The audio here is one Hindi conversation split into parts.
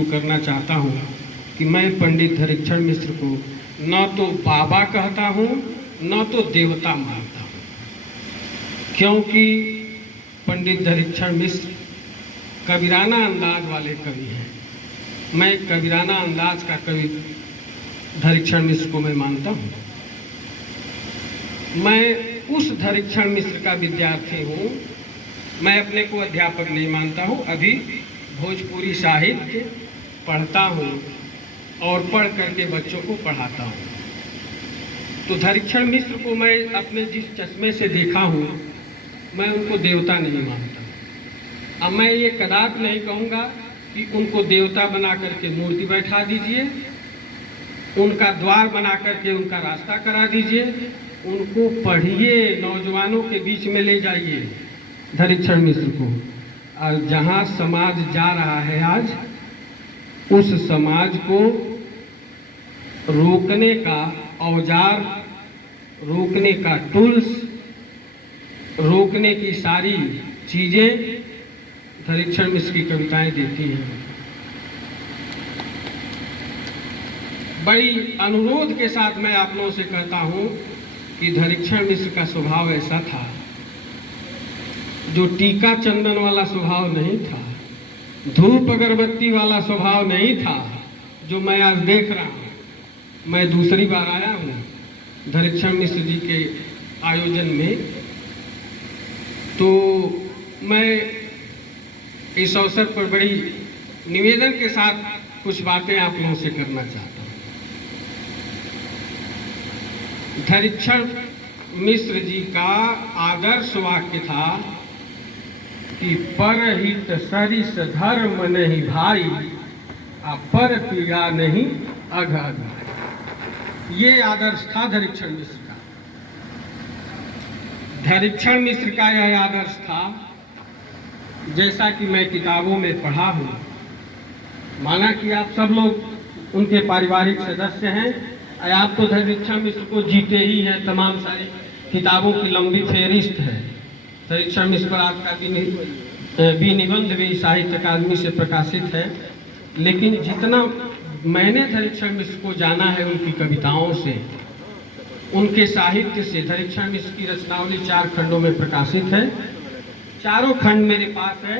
शुरू करना चाहता हूँ कि मैं पंडित धरीक्षण मिश्र को न तो बाबा कहता हूँ न तो देवता मानता हूँ, क्योंकि पंडित धरीक्षण मिश्र कबीराना अंदाज वाले कवि हैं। मैं कबीराना अंदाज का कवि धरीक्षण मिश्र को मैं मानता हूँ। मैं उस धरीक्षण मिश्र का विद्यार्थी हूँ। मैं अपने को अध्यापक नहीं मानता हूँ। अभी भोजपुरी साहित्य पढ़ता हूँ और पढ़ करके बच्चों को पढ़ाता हूँ। तो धरीक्षण मिश्र को मैं अपने जिस चश्मे से देखा हूँ, मैं उनको देवता नहीं मानता। अब मैं ये कदापि नहीं कहूँगा कि उनको देवता बना करके मूर्ति बैठा दीजिए, उनका द्वार बना करके उनका रास्ता करा दीजिए। उनको पढ़िए, नौजवानों के बीच में ले जाइए धरीक्षण मिश्र को। और जहाँ समाज जा रहा है आज, उस समाज को रोकने का औजार, रोकने का टूल्स, रोकने की सारी चीजें धरीक्षण मिश्र की कविताएं देती हैं। बड़ी अनुरोध के साथ मैं आप लोगों से कहता हूं कि धरीक्षण मिश्र का स्वभाव ऐसा था, जो टीका चंदन वाला स्वभाव नहीं था, धूप अगरबत्ती वाला स्वभाव नहीं था, जो मैं आज देख रहा हूँ। मैं दूसरी बार आया हूँ धरीक्षण मिश्र जी के आयोजन में, तो मैं इस अवसर पर बड़ी निवेदन के साथ कुछ बातें आप लोगों से करना चाहता हूँ। धरीक्षण मिश्र जी का आदर्श वाक्य था कि परहित सरिस धर्म नहीं भाई, आ पर पीड़ा नहीं अघ अघ। ये आदर्श था धरीक्षण मिश्र का। धरीक्षण मिश्र का यह आदर्श था, जैसा कि मैं किताबों में पढ़ा हूँ। माना कि आप सब लोग उनके पारिवारिक सदस्य हैं, आप तो धरीक्षण मिश्र को जीते ही हैं। तमाम सारी किताबों की लंबी फेहरिस्त है। धरीक्षण मिश्र पर आपका भी निबंध भी साहित्य अकादमी से प्रकाशित है। लेकिन जितना मैंने धरीक्षण मिश्र को जाना है, उनकी कविताओं से, उनके साहित्य से, धरीक्षण मिश्र की रचनावली 4 खंडों में प्रकाशित है। चारों खंड मेरे पास है,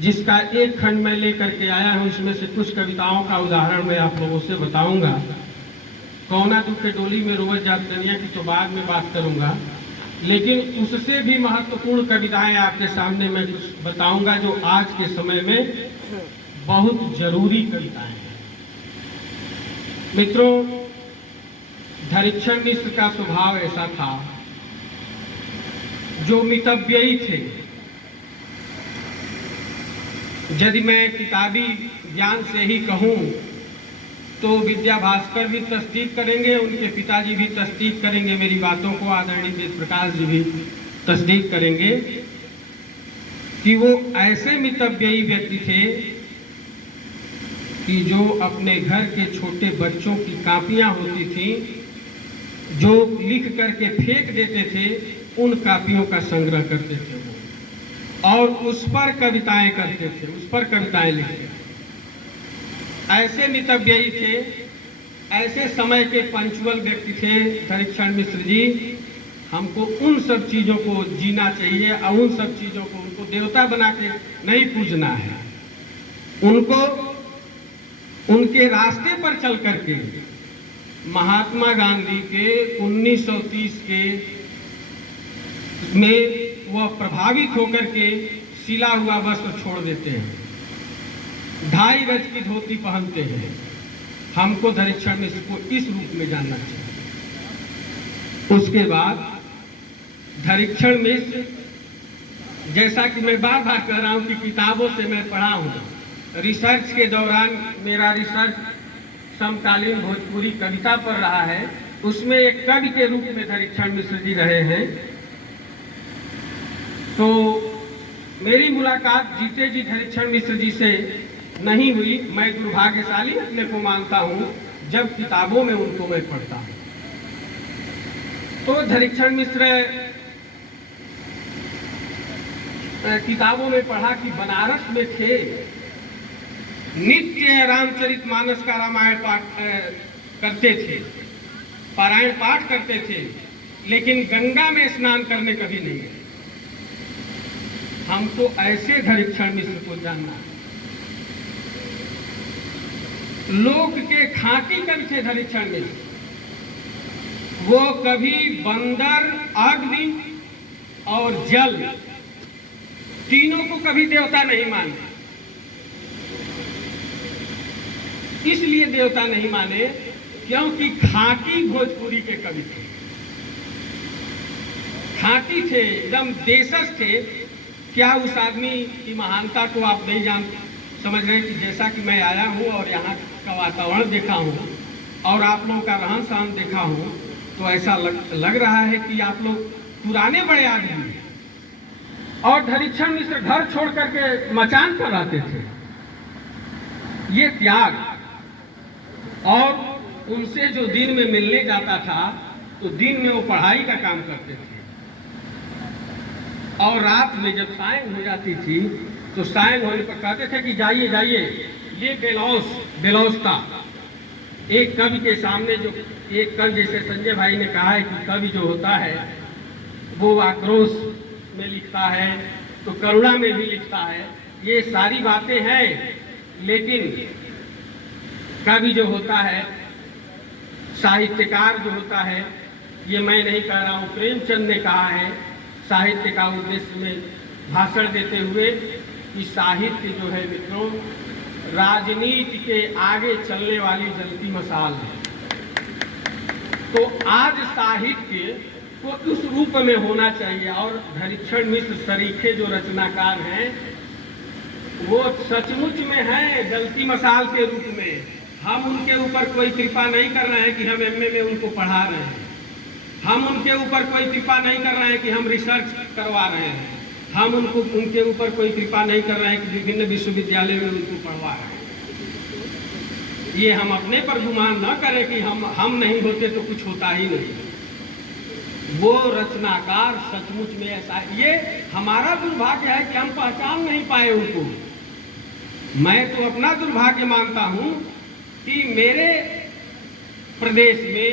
जिसका एक खंड मैं लेकर के आया हूँ। इसमें से कुछ कविताओं का उदाहरण मैं आप लोगों से बताऊंगा। कौना दुख डोली में रोवत जात कनिया की तो बाद में बात करूंगा, लेकिन उससे भी महत्वपूर्ण कविताएं आपके सामने मैं कुछ बताऊंगा, जो आज के समय में बहुत जरूरी कविताएं हैं। मित्रों, धरीक्षण मिश्र का स्वभाव ऐसा था, जो मितव्ययी थे। यदि मैं किताबी ज्ञान से ही कहूं तो विद्या भास्कर भी तस्दीक करेंगे, उनके पिताजी भी तस्दीक करेंगे मेरी बातों को, आदरणीय वेद प्रकाश जी भी तस्दीक करेंगे कि वो ऐसे मितव्ययी व्यक्ति थे कि जो अपने घर के छोटे बच्चों की कापियां होती थीं, जो लिख करके फेंक देते थे, उन कापियों का संग्रह करते थे वो, और उस पर कविताएं करते थे, उस पर कविताएं लिखते थे। ऐसे मितव्ययी थे, ऐसे समय के पंचुअल व्यक्ति थे धरीक्षण मिश्र जी। हमको उन सब चीज़ों को जीना चाहिए और उन सब चीज़ों को, उनको देवता बना के नहीं पूजना है। उनको उनके रास्ते पर चल करके महात्मा गांधी के 1930 के में वह प्रभावित होकर के सिला हुआ वस्त्र छोड़ देते हैं, 2.5 गज की धोती पहनते हैं। हमको धरीक्षण मिश्र को इस रूप में जानना चाहिए। उसके बाद धरीक्षण मिश्र, जैसा कि मैं बार बार कह रहा हूं कि किताबों से मैं पढ़ा हूं, रिसर्च के दौरान मेरा रिसर्च समकालीन भोजपुरी कविता पर रहा है, उसमें एक कवि के रूप में धरीक्षण मिश्र जी रहे हैं। तो मेरी मुलाकात जीते जी धरीक्षण मिश्र जी से नहीं हुई। मैं दुर्भाग्यशाली अपने को मानता हूं, जब किताबों में उनको मैं पढ़ता हूं। तो धरीक्षण मिश्र किताबों में पढ़ा कि बनारस में थे, नित्य रामचरितमानस का रामायण पाठ करते थे, पारायण पाठ करते थे, लेकिन गंगा में स्नान करने कभी नहीं गए। हमको ऐसे धरीक्षण मिश्र को जानना है। लोक के खाकी कवि थे धरीक्षण मिश्र। वो कभी बंदर, अग्नि और जल तीनों को कभी देवता नहीं माने। इसलिए देवता नहीं माने क्योंकि खाकी भोजपुरी के कवि थे, खाकी थे, एकदम देशज थे। क्या उस आदमी की महानता को आप नहीं समझ रहे कि जैसा कि मैं आया हूँ और यहाँ का वातावरण देखा हूँ और आप लोगों का रहन सहन देखा हूँ, तो ऐसा लग रहा है कि आप लोग पुराने बड़े आदमी हैं। और धरीक्षण मिश्र घर छोड़ करके मचान पर रहते थे। ये त्याग, और उनसे जो दिन में मिलने जाता था तो दिन में वो पढ़ाई का काम करते थे, और रात में जब सायं हो जाती थी तो सायं होने पर कहते थे कि जाइए जाइए, ये बेलौस था। एक कवि के सामने जो एक कवि, जैसे संजय भाई ने कहा है कि कवि जो होता है वो आक्रोश में लिखता है तो करुणा में भी लिखता है, ये सारी बातें हैं। लेकिन कवि जो होता है, साहित्यकार जो होता है, ये मैं नहीं कह रहा हूँ, प्रेमचंद ने कहा है साहित्य का उद्देश्य में भाषण देते हुए कि साहित्य जो है मित्रों, राजनीति के आगे चलने वाली जलती मसाल है। तो आज साहित्य को उस रूप में होना चाहिए। और धरीक्षण मिश्र सरीखे जो रचनाकार हैं वो सचमुच में हैं जलती मसाल के रूप में। हम उनके ऊपर कोई कृपा नहीं कर रहे हैं कि हम एमए में उनको पढ़ा रहे हैं, हम उनके ऊपर कोई कृपा नहीं कर रहे हैं कि हम रिसर्च करवा रहे हैं, हम उनके ऊपर कोई कृपा नहीं कर रहे हैं कि विभिन्न विश्वविद्यालय में उनको पढ़वा रहे हैं। ये हम अपने पर गुमान न करें कि हम नहीं होते तो कुछ होता ही नहीं। वो रचनाकार सचमुच में ऐसा, ये हमारा दुर्भाग्य है कि हम पहचान नहीं पाए उनको। मैं तो अपना दुर्भाग्य मानता हूँ कि मेरे प्रदेश में,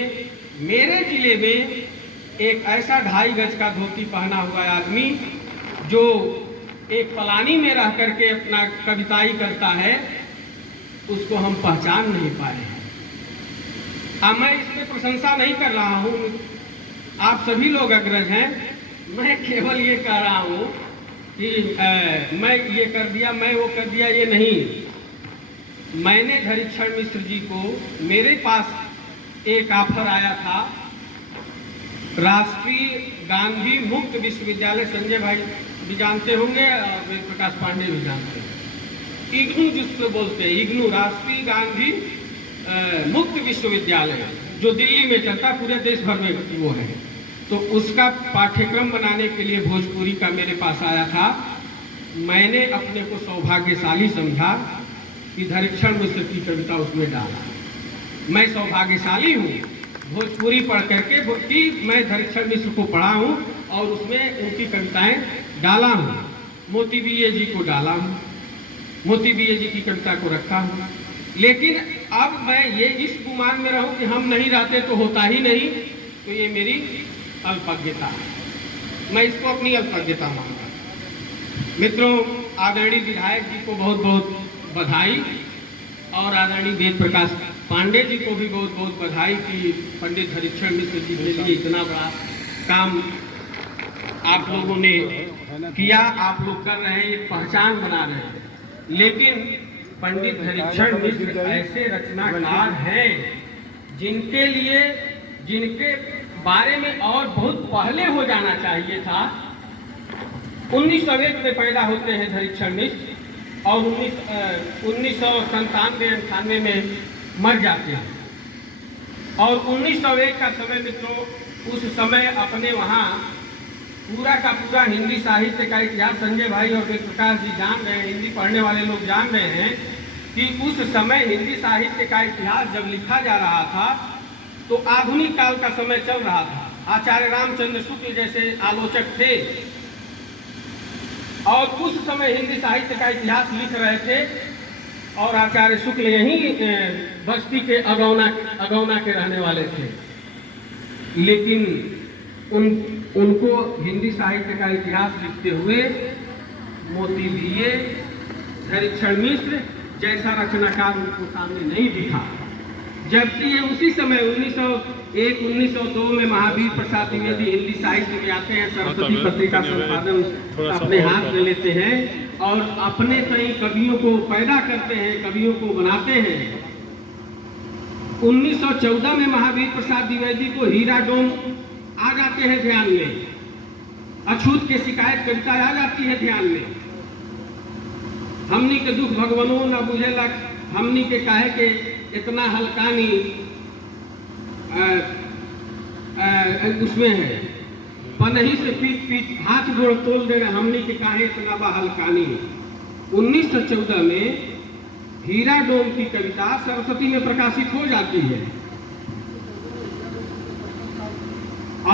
मेरे जिले में एक ऐसा 2.5 गज का धोती पहना हुआ आदमी जो एक पलानी में रह करके अपना कविताई करता है, उसको हम पहचान नहीं पाए हैं। अब मैं इसमें प्रशंसा नहीं कर रहा हूँ, आप सभी लोग अग्रज हैं। मैं केवल ये कह रहा हूँ कि मैं ये कर दिया, मैं वो कर दिया, ये नहीं। मैंने धरीक्षण मिश्र जी को, मेरे पास एक ऑफर आया था राष्ट्रीय गांधी मुक्त विश्वविद्यालय, संजय भाई भी जानते होंगे, वेद प्रकाश पांडे भी जानते हैं, इग्नू जिसको बोलते हैं, इग्नू राष्ट्रीय गांधी मुक्त विश्वविद्यालय जो दिल्ली में चलता, पूरे देश भर में वो है। तो उसका पाठ्यक्रम बनाने के लिए भोजपुरी का मेरे पास आया था। मैंने अपने को सौभाग्यशाली समझा कि धरीक्षण मिश्र की कविता उसमें डाला। मैं सौभाग्यशाली हूँ भोजपुरी पढ़ करके कि मैं धरीक्षण मिश्र को पढ़ा हूँ और उसमें उनकी कविताएं डाला हूँ। मोती बीए जी को डाला हूँ, मोती बीए जी की कविता को रखा हूँ। लेकिन अब मैं ये इस गुमान में रहूँ कि हम नहीं रहते तो होता ही नहीं, तो ये मेरी अल्पज्ञता है। मैं इसको अपनी अल्पज्ञता मानता हूँ। मित्रों, आदरणीय विधायक जी को बहुत बहुत बधाई और आदरणीय वेद प्रकाश पांडे जी को भी बहुत बहुत बधाई कि पंडित धरीक्षण मिश्र जी के लिए इतना बड़ा काम आप लोगों ने किया, आप लोग कर रहे हैं, एक पहचान बना रहे हैं। लेकिन पंडित धरीक्षण मिश्र ऐसे रचनाकार हैं जिनके लिए, जिनके बारे में और बहुत पहले हो जाना चाहिए था। 1901 में पैदा होते हैं धरीक्षण मिश्र और 1997-98 में मर जाते हैं। और 1901 का समय मित्रों, उस समय अपने वहाँ पूरा का पूरा हिंदी साहित्य का इतिहास संजय भाई और वेद प्रकाश जी जान रहे हैं, हिंदी पढ़ने वाले लोग जान रहे हैं कि उस समय हिंदी साहित्य का इतिहास जब लिखा जा रहा था तो आधुनिक काल का समय चल रहा था। आचार्य रामचंद्र शुक्ल जैसे आलोचक थे और उस समय हिंदी साहित्य का इतिहास लिख रहे थे और आचार्य शुक्ल यहीं बस्ती के अगौना के रहने वाले थे, लेकिन उनको हिंदी साहित्य का इतिहास लिखते हुए मोती दिए धरीक्षण मिश्र जैसा रचनाकार उनको सामने नहीं दिखा। जबकि ये उसी समय 1901-1902 में महावीर प्रसाद द्विवेदी हिंदी साहित्य में आते हैं, सरस्वती पत्रिका संपादन अपने हाथ में लेते हैं और अपने कई कवियों को पैदा करते हैं, कवियों को बनाते हैं। 1914 में महावीर प्रसाद द्विवेदी को हीरा डोम आ जाते हैं ध्यान में, अछूत के शिकायत कविता आ जाती है ध्यान में। हमनी के दुख भगवानों न बुझेलक, हमनी के काहे के इतना हल्कानी उसमें है, पनही से पीट पीट हाथ गोड़ तोल दे रहे, हमनी के काहे इतना बा हल्कानी। 1914 में हीरा डोम की कविता सरस्वती में प्रकाशित हो जाती है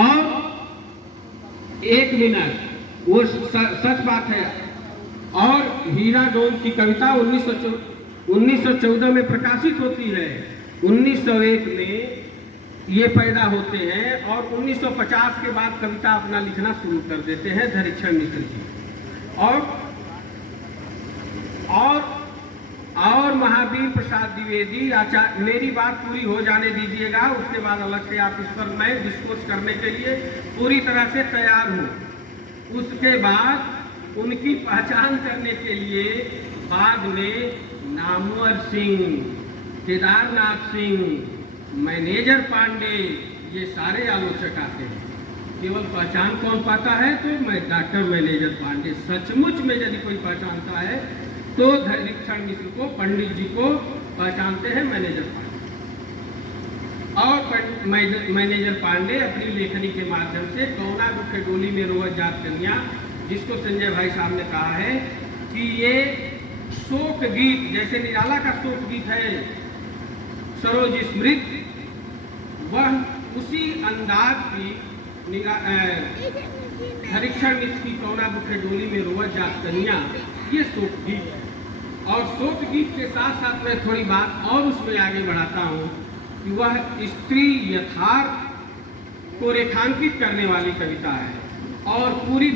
और 1 मिनट वो सच बात है। और हीरा डोम की कविता 1914 में प्रकाशित होती है। 1901 में ये पैदा होते हैं और 1950 के बाद कविता अपना लिखना शुरू कर देते हैं धरीक्षण मिश्र जी। और महावीर प्रसाद द्विवेदी मेरी बात पूरी हो जाने दीजिएगा, उसके बाद अलग से आप इस पर मैं डिस्कोर्स करने के लिए पूरी तरह से तैयार हूँ। उसके बाद उनकी पहचान करने के लिए बाद में नामवर सिंह, केदारनाथ सिंह, मैनेजर पांडे, ये सारे आलोचक आते हैं। केवल पहचान कौन पाता है तो मैं डॉक्टर मैनेजर पांडे। सचमुच में यदि कोई पहचानता है तो धरीक्षण मिश्र को, पंडित जी को पहचानते हैं मैनेजर पांडे। और मैनेजर पांडे अपनी लेखनी के माध्यम से कौना दुख के डोली में रोवत जात कन्या, जिसको संजय भाई साहब ने कहा है कि ये शोक गीत, जैसे निराला का शोक गीत है सरोज स्मृत, वह उसी अंदाज की धरीक्षण मिश्र की कौना दुख के डोली में रोवत जात कन्या, ये शोक गीत है। और शोक गीत के साथ साथ मैं थोड़ी बात और उसमें आगे बढ़ाता हूँ कि वह स्त्री यथार्थ को रेखांकित करने वाली कविता है और पूरी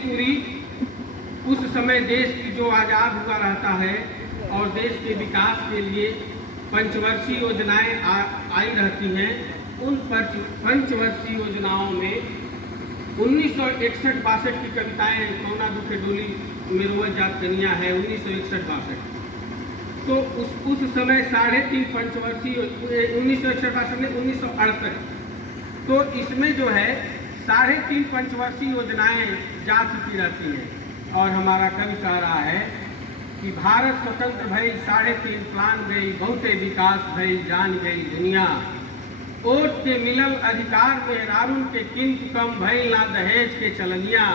उस समय देश की जो आज़ाद हुआ रहता है और देश के विकास के लिए पंचवर्षीय योजनाएं आई रहती हैं। उन पंचवर्षीय योजनाओं में 1961-62 की कविताएं कौना दुख डोली में रोवत जात कन्या है 1961-62। तो उस समय 3.5 पंचवर्षीय 1961-62 में 1968, तो इसमें जो है 3.5 पंचवर्षीय योजनाएं जा चुकी रहती हैं। और हमारा कवि कह रहा है कि भारत स्वतंत्र भई 3.5 प्लान गई, बहुते विकास भई जान गई दुनिया, ओट के मिलल अधिकार में रारून के किंतु कम भई ना दहेज के चलनिया,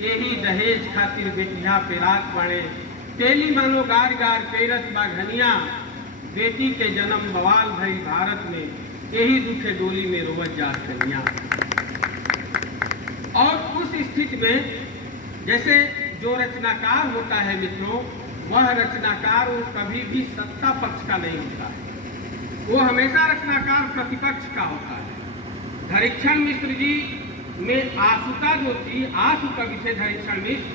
यही दहेज खातिर बेटिया पे रात पड़े, तेली मानो गार गार पेरत बाघनिया, बेटी के जन्म बवाल भई भारत में, यही दुखे डोली में रोवत जात कन्या। और उस स्थिति में जैसे जो रचनाकार होता है मित्रों, वह रचनाकार वो कभी भी सत्ता पक्ष का नहीं होता है, वो हमेशा रचनाकार प्रतिपक्ष का होता है। धरीक्षण मिश्र जी में आशुता जो थी, आशु कवि थे धरीक्षण मिश्र,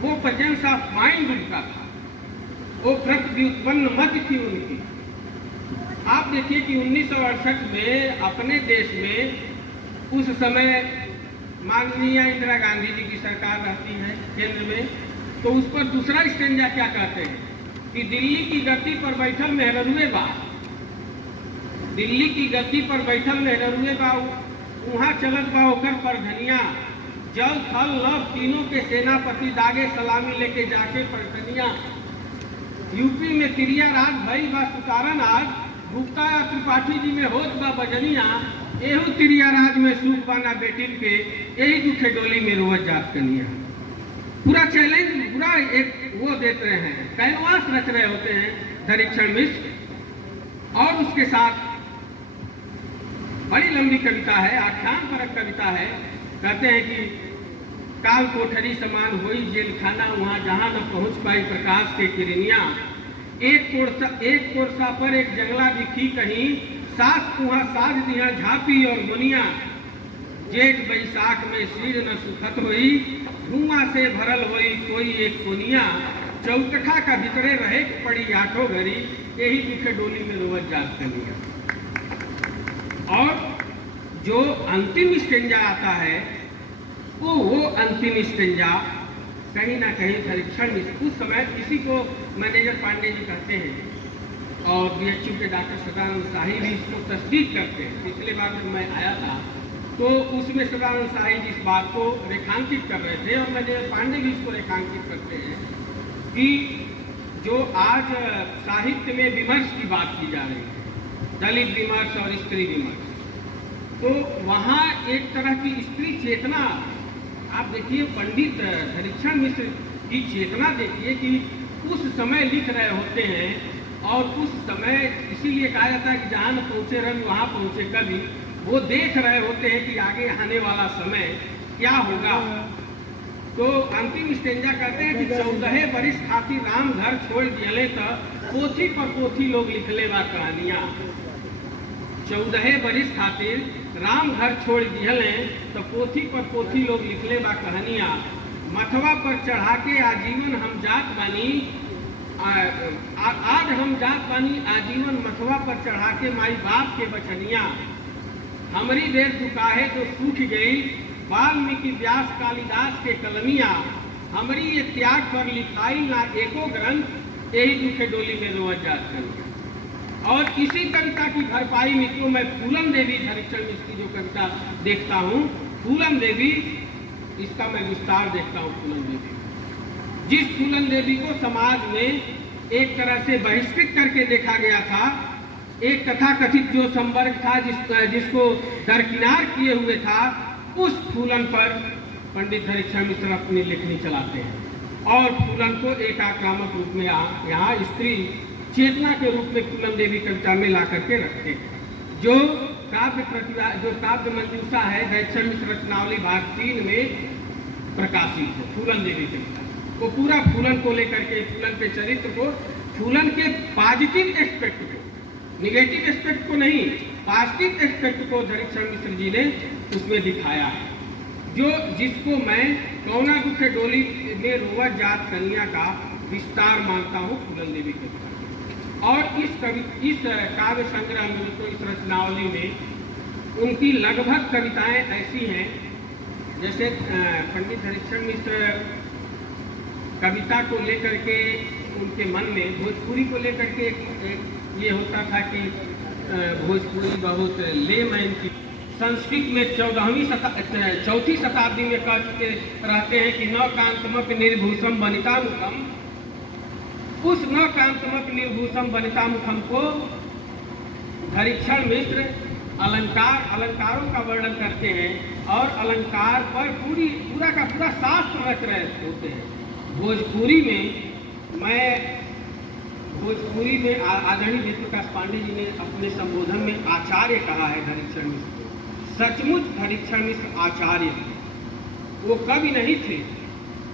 वो प्रेजेंस ऑफ माइंड उनका था, वो प्रकृति उत्पन्न मत थी उनकी। आप देखिए कि 1968 में अपने देश में उस समय माननीय इंदिरा गांधी जी की सरकार रहती है केंद्र में, तो उस पर दूसरा स्टेंजा क्या कहते हैं कि दिल्ली की गद्दी पर बैठल मेहरुए बा, दिल्ली की गद्दी पर बैठल मेहरुए बा, वहाँ चलत बा ओकर पर धनिया, जल थल लव तीनों के सेनापति दागे सलामी लेके जाके परधनिया, यूपी में तिरिया राज भई बा सुतारन आज, गुप्ता या त्रिपाठी जी में होत बा बजनिया, एहू तिरिया राज में सूख बाना बेटिन के, यही दुखे डोली में रोवत जात कन्या। पूरा चैलेंज, पूरा एक वो देते हैं, कैनवास रच रहे होते हैं धरीक्षण मिश्र। और उसके साथ बड़ी लंबी कविता है, आख्यान परक कविता है। कहते हैं कि काल कोठरी समान होई जेल खाना, वहाँ जहाँ न पहुँच पाई प्रकाश के किरनिया, एक कोरसा पर एक जंगला दिखी कहीं, सास कुहा साज दिया झापी और मुनिया, जेठ बैसाख में सिर न सुखत होई, धुआं से भरल होई कोई एक कोनिया, चौकठा का भीतरे रहे पड़ी आठो घड़ी, यही दुखे डोली में रोवत जात कनिया। और जो अंतिम स्टेंजा आता है वो अंतिम स्टेंजा कहीं ना कहीं परीक्षण उस समय किसी को मैनेजर पांडे जी कहते हैं और बीएचयू के डॉक्टर सदानंद शाही भी इसको तस्दीक करते हैं। पिछले बार जब मैं आया था तो उसमें सदानंद शाही जी इस बात को रेखांकित कर रहे थे और मैनेजर पांडे भी इसको रेखांकित करते हैं कि जो आज साहित्य में विमर्श की बात की जा रही है, दलित विमर्श और स्त्री विमर्श, तो वहाँ एक तरह की स्त्री चेतना आप देखिए, पंडित धरीक्षण मिश्र की चेतना देखिए कि उस समय लिख रहे होते हैं और उस समय इसीलिए कहा जाता है कि जहाँ न पहुँचे रवि वहाँ पहुँचे कवि। वो देख रहे होते हैं कि आगे आने वाला समय क्या होगा। तो अंतिम स्टेंजा कहते हैं कि 14 बरिस खातिर राम घर छोड़ दिए तो पोथी पर पोथी लोग लिखले बा कहानियाँ। 14 बरिस खातिर राम घर छोड़ दिहले तो पोथी पर पोथी लोग लिखले बा कहानियाँ। मथवा पर चढ़ा के आजीवन हम जात बानी, आज हम जात बानी आजीवन मथवा पर चढ़ा के माई बाप के बचनिया। हमारी देर दुकाहे तो सूख गई वाल्मीकि व्यास कालिदास के कलमिया। हमारी ये त्याग पर लिखाई ना एको ग्रंथ, यही दुखे डोली में रोवत जात कनिया। और इसी कविता की भरपाई मित्रों मैं फूलन देवी धरीक्षण मिश्र की जो कविता देखता हूँ, फूलन देवी, इसका मैं विस्तार देखता हूँ। फूलन देवी, जिस फूलन देवी को समाज में एक तरह से बहिष्कृत करके देखा गया था, एक तथाकथित जो संवर्ग था जिसको दरकिनार किए हुए था, उस फूलन पर पंडित धरीक्षण मिश्र अपनी लेखनी चलाते हैं और फूलन को एक आक्रामक रूप में यहाँ स्त्री चेतना के रूप में फूलन देवी कविता में ला करके रखते हैं। जो काव्य प्रतिभा, जो काव्य मंजूषा है धरीक्षण मिश्र रचनावली भाग 3 में प्रकाशित है फूलन देवी कविता, वो पूरा फूलन को लेकर के, फूलन के चरित्र को, फूलन के पॉजिटिव एस्पेक्ट को, निगेटिव एस्पेक्ट को नहीं, पॉजिटिव एस्पेक्ट को धरीक्षण मिश्र जी ने उसमें दिखाया है। जो जिसको मैं कौना दुखे डोली में रोवत जात कन्या का विस्तार मानता हूँ फूलन देवी कविता। और इस काव्य संग्रह में तो इस रचनावली में उनकी लगभग कविताएं ऐसी हैं, जैसे पंडित धरीक्षण मिश्र कविता को लेकर के उनके मन में भोजपुरी को लेकर के ये होता था कि भोजपुरी बहुत लेमैन की, संस्कृत में 4वीं शताब्दी में कह चुके रहते हैं कि न कांतमप निर्भूषम वनिता मुखम। उस न कांतमप निर्भूषम वनिता मुखम को धरीक्षण मिश्र अलंकारों का वर्णन करते हैं और अलंकार पर पूरा का पूरा शास्त्र रच रहे होते हैं। भोजपुरी में आदरणीय जयप्रकाश पांडे जी ने अपने संबोधन में आचार्य कहा है धरीक्षण मिश्र को। सचमुच धरीक्षण मिश्र आचार्य थे, वो कवि नहीं थे,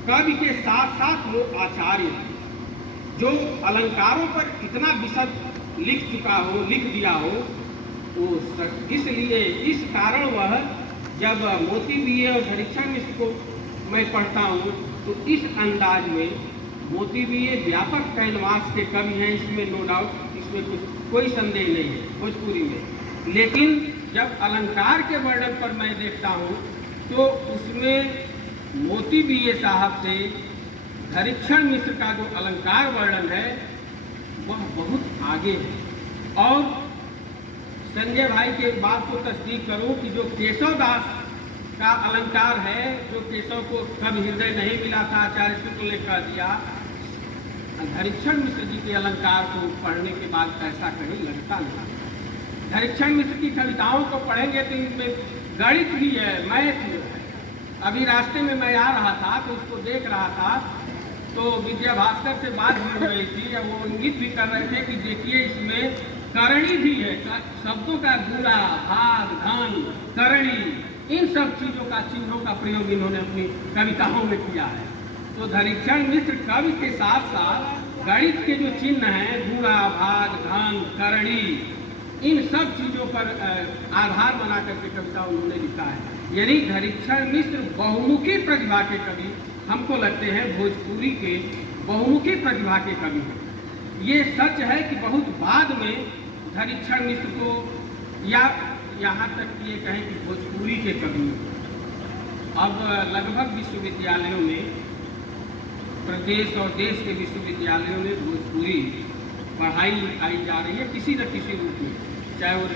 कवि के साथ साथ वो आचार्य थे, जो अलंकारों पर इतना विशद लिख दिया हो। वो इसलिए इस कारण वह जब मोती बीए और धरीक्षण मिश्र को मैं पढ़ता हूँ तो इस अंदाज में मोती बीए व्यापक कैनवास के कवि हैं, इसमें नो डाउट, इसमें कोई संदेह नहीं है भोजपुरी में। लेकिन जब अलंकार के वर्णन पर मैं देखता हूँ तो उसमें मोती बीए साहब से धरीक्षण मिश्र का जो अलंकार वर्णन है वह बहुत आगे है। और संजय भाई के बात को तस्दीक करूं कि जो केशव दास का अलंकार है, जो केशव को कब हृदय नहीं मिला था आचार्य शुक्ल ने कह दिया, धरीक्षण मिश्र जी के अलंकार को पढ़ने के बाद ऐसा कहीं लगता नहीं। धरीक्षण मिश्र की कविताओं को पढ़ेंगे तो इनमें गणित भी है, मैथ भी है। अभी रास्ते में मैं आ रहा था तो उसको देख रहा था तो विद्या भास्कर से बात हो रही थी, वो इंगित भी कर रहे थे कि देखिए इसमें करणी भी है, शब्दों का गुणा, भाग, धन, करणी, इन सब चीजों का, चिन्हों का प्रयोग इन्होंने अपनी कविताओं में किया है। तो धरीक्षण मिश्र कवि के साथ साथ गणित के जो चिन्ह हैं, गुणा, भाग, धन, करणी, इन सब चीज़ों पर आधार बना करके कविता उन्होंने लिखा है। यानी धरीक्षण मिश्र बहुमुखी प्रतिभा के कवि हमको लगते हैं, भोजपुरी के बहुमुखी प्रतिभा के कवि हैं। ये सच है कि बहुत बाद में धरीक्षण मिश्र को, या यहाँ तक ये कहें कि भोजपुरी के कवि अब लगभग विश्वविद्यालयों में, प्रदेश और देश के विश्वविद्यालयों में भोजपुरी पढ़ाई लिखाई जा रही है किसी न किसी रूप में, चाहे वो